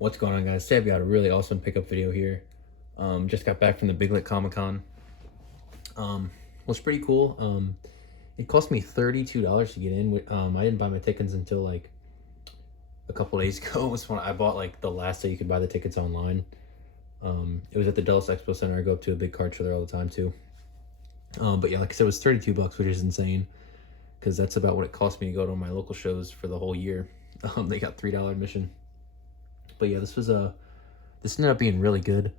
What's going on, guys? Today I've got a really awesome pickup video here. Just got back from the Big Lit Comic Con. Was pretty cool. It cost me $32 to get in. I didn't buy my tickets until like a couple days ago. It was when I bought like the last day you could buy the tickets online. It was at the Dallas Expo Center. I go up to a big card show there all the time too. But yeah, like I said, it was $32, which is insane because that's about what it cost me to go to my local shows for the whole year. They got $3 admission. But yeah, this ended up being really good.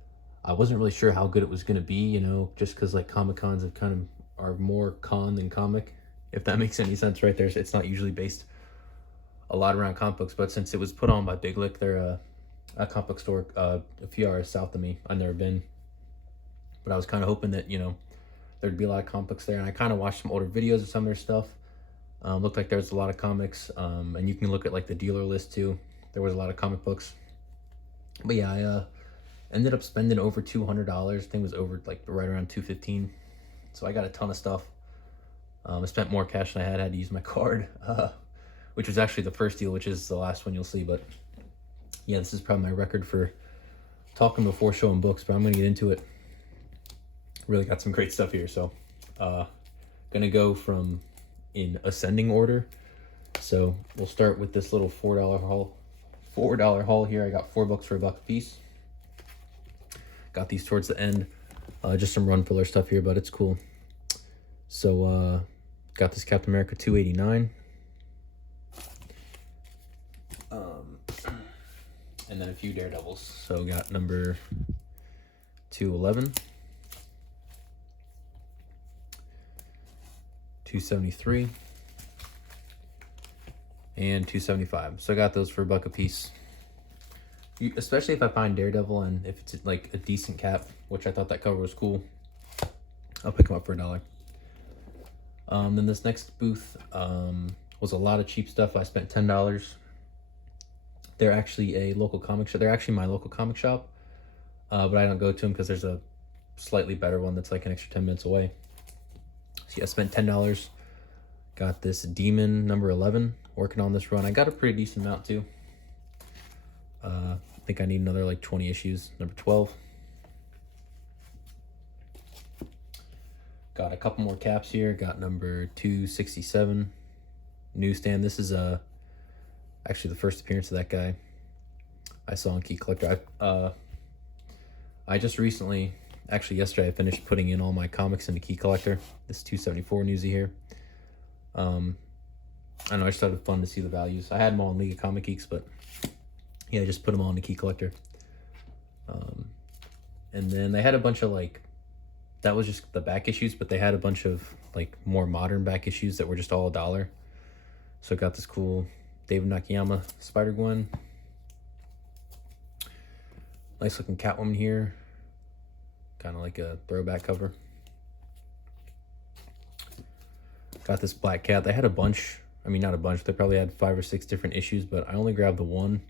I wasn't really sure how good it was gonna be, you know, just because like Comic Cons have kind of are more con than comic, if that makes any sense, right? It's not usually based a lot around comic books, but since it was put on by Big Lick, they're a comic book store a few hours south of me. I've never been, but I was kind of hoping that, you know, there'd be a lot of comic books there, and I kind of watched some older videos of some of their stuff. Looked like there was a lot of comics, and you can look at like the dealer list too. There was a lot of comic books. But yeah, I ended up spending over $200. I think it was over like right around $215. So I got a ton of stuff. I spent more cash than I had to use my card, which was actually the first deal, which is the last one you'll see. But yeah, this is probably my record for talking before showing books, but I'm gonna get into it. Really got some great stuff here. So gonna go from in ascending order. So we'll start with this little $4 haul here. I got 4 books for $1 a piece. Got these towards the end. Just some run filler stuff here, but it's cool. So got this Captain America 289. And then a few Daredevils. So got number 211, 273, and 275. So I got those for $1 a piece. Especially if I find Daredevil and if it's like a decent cap, which I thought that cover was cool, I'll pick them up for $1. Then this next booth was a lot of cheap stuff. I spent $10. They're actually a local comic shop. They're actually my local comic shop, but I don't go to them because there's a slightly better one that's like an extra 10 minutes away. So yeah, I spent $10. Got this Demon number 11. Working on this run. I got a pretty decent amount too. I think I need another like 20 issues. Number 12. Got a couple more caps here. Got number 267. Newsstand. This is actually the first appearance of that guy I saw on Key Collector. I just recently, actually yesterday, I finished putting in all my comics into Key Collector. This 274 newsy here. I know, I just thought it was fun to see the values. I had them all in League of Comic Geeks, but yeah, I just put them all in the Key Collector. And then they had a bunch of like, that was just the back issues, but they had a bunch of like more modern back issues that were just all $1. So I got this cool David Nakayama Spider-Gwen. Nice looking Catwoman here. Kind of like a throwback cover. Got this Black Cat. They had a bunch. I mean, not a bunch. They probably had 5 or 6 different issues, but I only grabbed the one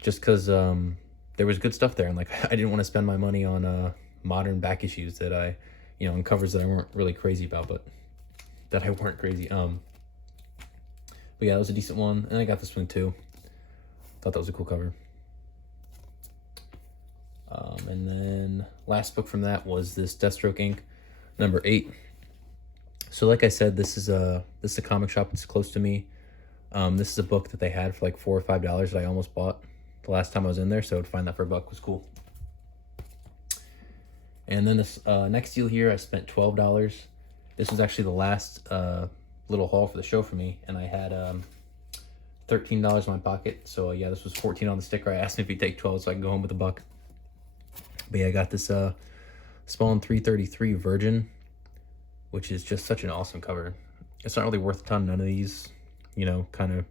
just because there was good stuff there. And like, I didn't want to spend my money on modern back issues that I, you know, and covers that I weren't really crazy about, but that I weren't crazy. But yeah, that was a decent one. And I got this one too. Thought that was a cool cover. And then last book from that was this Deathstroke Inc. number 8. So like I said, this is a comic shop that's close to me. This is a book that they had for like $4 or $5 that I almost bought the last time I was in there, so to find that for $1 was cool. And then this next deal here, I spent $12. This was actually the last little haul for the show for me, and I had $13 in my pocket. So yeah, this was 14 on the sticker. I asked him if he'd take 12 so I can go home with $1. But yeah, I got this Spawn 333 Virgin, which is just such an awesome cover. It's not really worth a ton. None of these, you know, kind of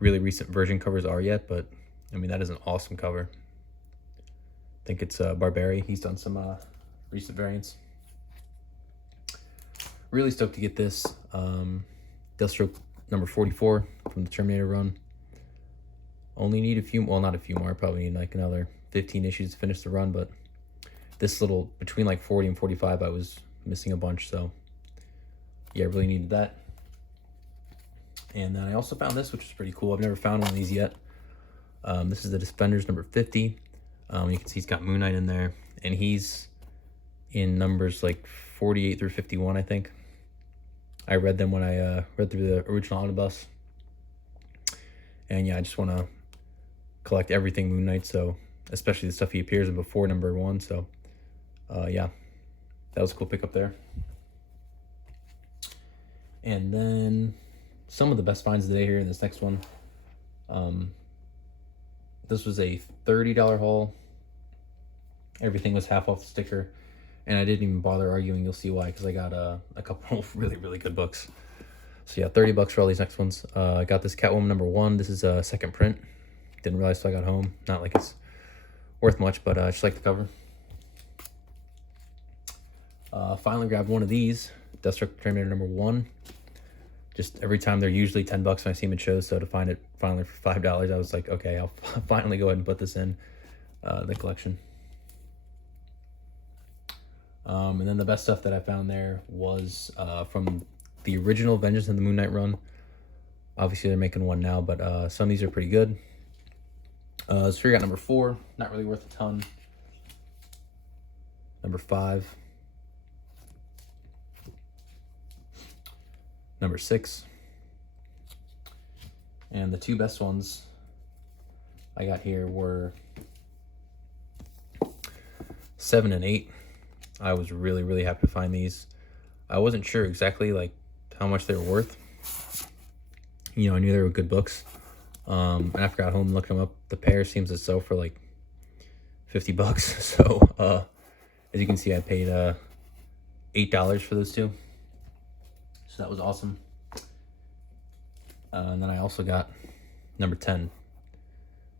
really recent Virgin covers are yet, but I mean, that is an awesome cover. I think it's Barbary. He's done some recent variants. Really stoked to get this. Deathstroke number 44 from the Terminator run. Only need a few, well, not a few more. I probably need like another 15 issues to finish the run, but this little, between like 40 and 45, I was missing a bunch, so yeah, I really needed that. And then I also found this, which is pretty cool. I've never found one of these yet. This is the Defenders number 50. You can see he's got Moon Knight in there, and he's in numbers like 48 through 51, I think. I read them when I read through the original omnibus. And yeah, I just want to collect everything Moon Knight, so especially the stuff he appears in before number 1. So yeah, that was a cool pickup there. And then some of the best finds of the day here in this next one. This was a $30 haul. Everything was half off the sticker, and I didn't even bother arguing. You'll see why, because I got a couple of really good books. So yeah, $30 for all these next ones. I got this Catwoman number 1. This is a second print. Didn't realize till I got home. Not like it's worth much, but I just like the cover. Finally grabbed one of these, Deathstroke Terminator number 1. Just every time they're usually $10 when I see them in shows, so to find it finally for $5, I was like, okay, I'll finally go ahead and put this in the collection. And then the best stuff that I found there was from the original Vengeance of the Moon Knight run. Obviously, they're making one now, but some of these are pretty good. So here we got number 4, not really worth a ton. Number 5. Number 6. And the 2 best ones I got here were 7 and 8. I was really happy to find these. I wasn't sure exactly like how much they were worth. You know, I knew they were good books. And after I got home and looked them up, the pair seems to sell for like $50. So as you can see, I paid $8 for those 2. So that was awesome. And then I also got number 10.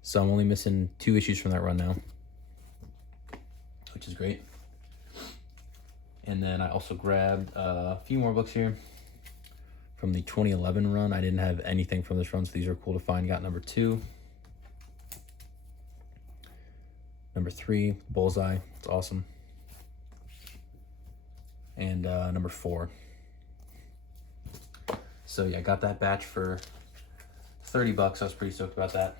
So I'm only missing 2 issues from that run now, which is great. And then I also grabbed a few more books here from the 2011 run. I didn't have anything from this run, so these are cool to find. Got number 2. Number 3, Bullseye. It's awesome. And number 4. So yeah, I got that batch for $30. I was pretty stoked about that.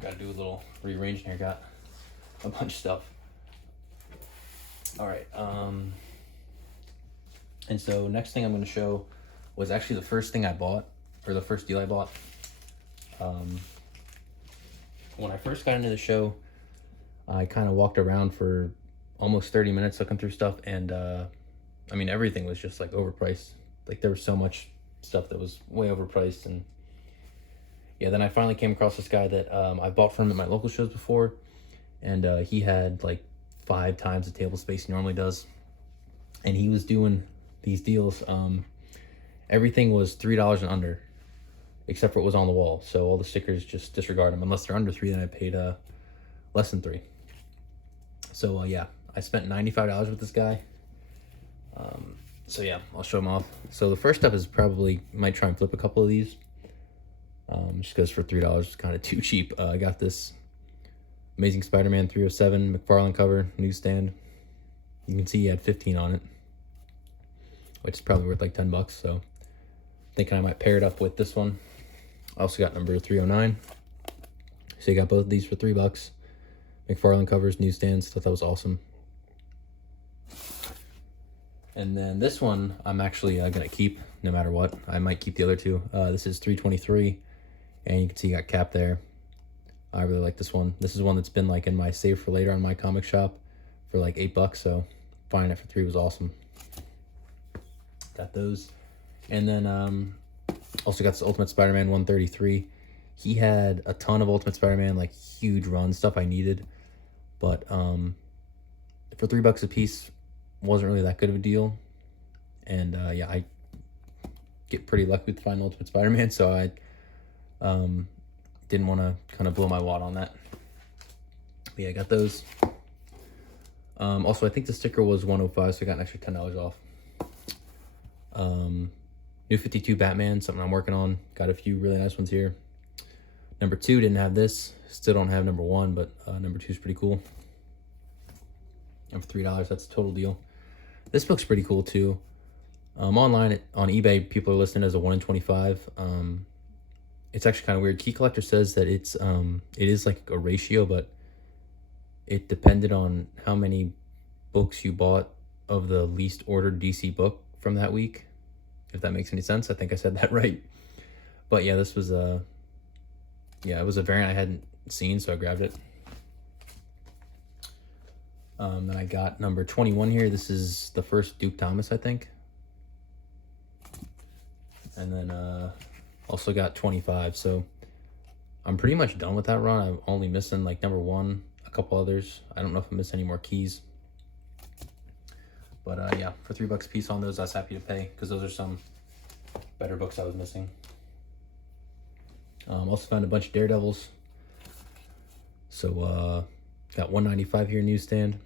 Got to do a little rearranging here. Got a bunch of stuff. All right. And so next thing I'm going to show was actually the first thing I bought, or the first deal I bought. When I first got into the show, I kind of walked around for almost 30 minutes looking through stuff, and I mean, everything was just like overpriced. Like there was so much stuff that was way overpriced. And yeah, then I finally came across this guy that I bought from him at my local shows before, and he had like 5 times the table space he normally does, and he was doing these deals. Everything was $3 and under, except for what was on the wall. So all the stickers, just disregard them. Unless they're under 3, then I paid less than 3. So yeah, I spent $95 with this guy. So yeah, I'll show them off. So the first step is probably, might try and flip a couple of these. Just because for $3 it's kind of too cheap. I got this Amazing Spider-Man 307 McFarlane cover, newsstand. You can see he had 15 on it, which is probably worth like $10. So thinking I might pair it up with this one. I also got number 309. So you got both of these for $3. McFarlane covers, newsstands. Thought that was awesome. And then this one I'm actually gonna keep no matter what. I might keep the other 2. This is 323, and you can see you got Cap there. I really like this one. This is one that's been like in my save for later on my comic shop for like $8. So finding it for 3 was awesome. Got those. And then also got this Ultimate Spider-Man 133. He had a ton of Ultimate Spider-Man, like huge run stuff I needed, but for $3 a piece wasn't really that good of a deal. And yeah, I get pretty lucky with finding Ultimate Spider-Man, so I didn't want to kind of blow my wad on that. But yeah, I got those. Also, I think the sticker was $105, so I got an extra $10 off. New 52 Batman, something I'm working on. Got a few really nice ones here. Number 2 didn't have this. Still don't have number 1, but number 2 is pretty cool. And for $3, that's a total deal. This book's pretty cool too. Online on eBay, people are listing it as a 1 in 25. it's actually kind of weird. Key Collector says that it is like a ratio, but it depended on how many books you bought of the least ordered DC book from that week, if that makes any sense. I think I said that right. But yeah, this was yeah, it was a variant I hadn't seen, so I grabbed it. Then I got number 21 here. This is the first Duke Thomas, I think. And then also got 25. So I'm pretty much done with that run. I'm only missing like number 1, a couple others. I don't know if I missed any more keys. But yeah, for $3 a piece on those, I was happy to pay because those are some better books I was missing. Also found a bunch of Daredevils. So got 195 here newsstand.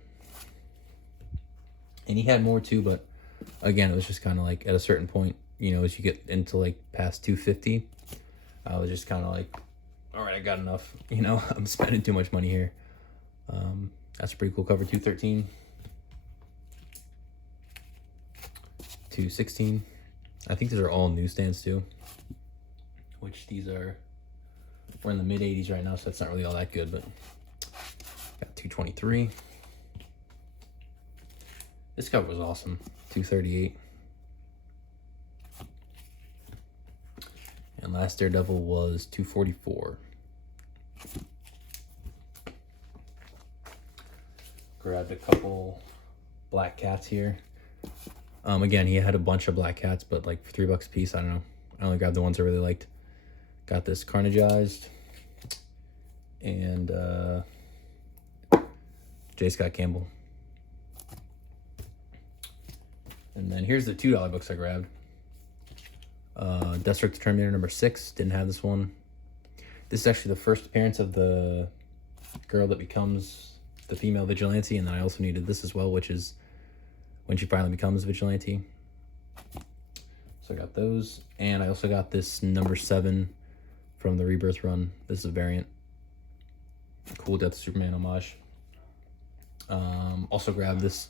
And he had more too, but again, it was just kind of like at a certain point, you know, as you get into like past 250, I was just kind of like, all right, I got enough, you know, I'm spending too much money here. That's a pretty cool cover. 213, 216. I think these are all newsstands too, which these are, we're in the mid 80s right now, so that's not really all that good, but got 223. This cover was awesome. 238. And last Daredevil was 244. Grabbed a couple Black Cats here. Again, he had a bunch of Black Cats, but like for $3 a piece, I don't know. I only grabbed the ones I really liked. Got this Carnageized and J. Scott Campbell. And then here's the $2 books I grabbed. Deathstroke the Terminator number 6. Didn't have this one. This is actually the first appearance of the girl that becomes the female vigilante, and then I also needed this as well, which is when she finally becomes vigilante. So I got those, and I also got this number 7 from the Rebirth run. This is a variant. Cool Death of Superman homage. Also grabbed this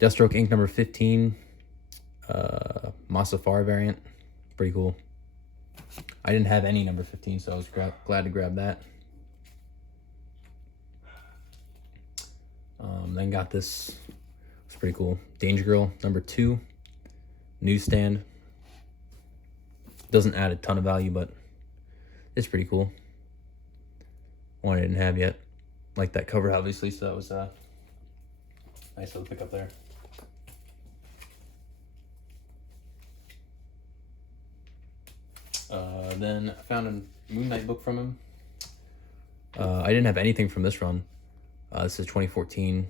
Deathstroke Inc. number 15 Masafar variant. Pretty cool. I didn't have any number 15, so I was glad to grab that. Then got this. It's pretty cool. Danger Girl number 2 newsstand. Doesn't add a ton of value, but it's pretty cool. One I didn't have yet. Like that cover, obviously, so that was nice little pickup there. Then I found a Moon Knight book from him. I didn't have anything from this run. This is 2014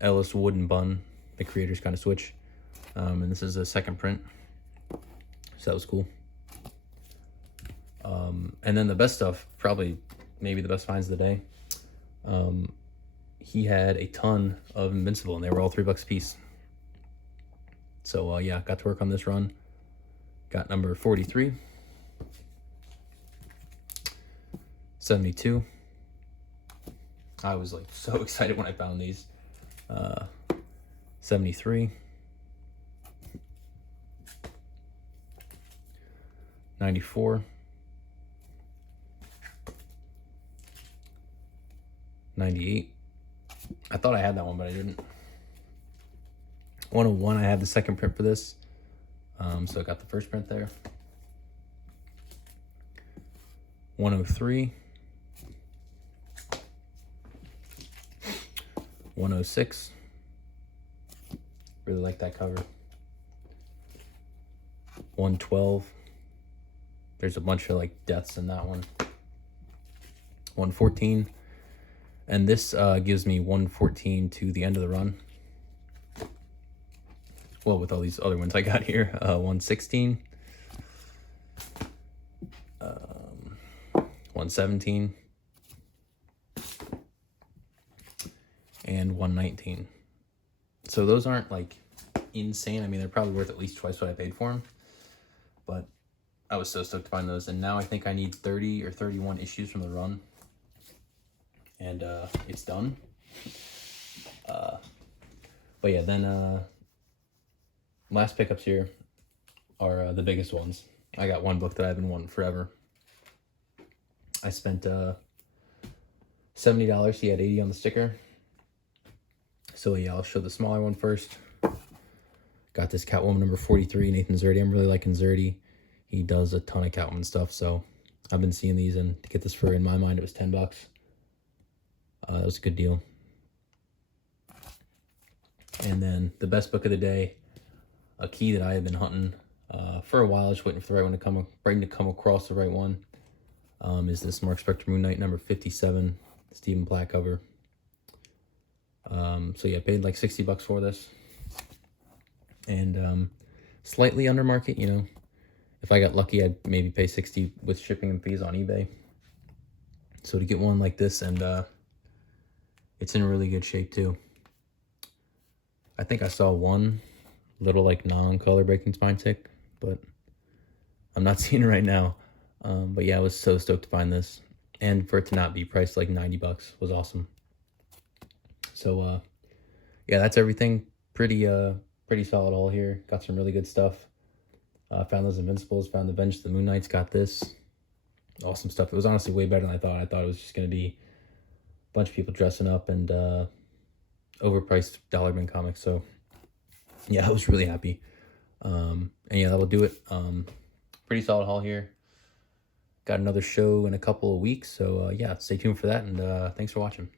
Ellis Wood and Bunn. The creators kind of switch. And this is a second print. So that was cool. And then the best stuff, probably maybe the best finds of the day. He had a ton of Invincible, and they were all $3 a piece. So yeah, got to work on this run. Got number 43, 72. I was like so excited when I found these. 73, 94, 98. I thought I had that one, but I didn't. 101, I have the second print for this. So I got the first print there. 103. 106. Really like that cover. 112. There's a bunch of like deaths in that one. 114. And this gives me 114 to the end of the run. Well, with all these other ones I got here. 116. 117. And 119. So those aren't like insane. I mean, they're probably worth at least twice what I paid for them. But I was so stoked to find those. And now I think I need 30 or 31 issues from the run. And it's done. But yeah, then last pickups here are the biggest ones. I got one book that I've been wanting forever. I spent $70. He had 80 on the sticker. So yeah, I'll show the smaller one first. Got this Catwoman number 43, Nathan Zerdy. I'm really liking Zerdy. He does a ton of Catwoman stuff, so I've been seeing these, and to get this for, in my mind, it was $10. That was a good deal. And then the best book of the day, a key that I have been hunting for a while, just waiting for the right one to come across the right one, is this Mark Spector Moon Knight number 57, Stephen Platt cover. So yeah, I paid like $60 for this, and slightly under market. You know, if I got lucky, I'd maybe pay $60 with shipping and fees on eBay. So to get one like this, and it's in really good shape too. I think I saw one little like non-color breaking spine tick, but I'm not seeing it right now. But yeah, I was so stoked to find this, and for it to not be priced like $90 was awesome. So yeah, that's everything. Pretty solid haul here. Got some really good stuff. Found those Invincibles, found the Vengeance of the Moon Knights, got this. Awesome stuff. It was honestly way better than I thought. I thought it was just going to be a bunch of people dressing up and overpriced dollar bin comics. So yeah, I was really happy. And yeah, that'll do it. Pretty solid haul here. Got another show in a couple of weeks. So yeah, stay tuned for that. And thanks for watching.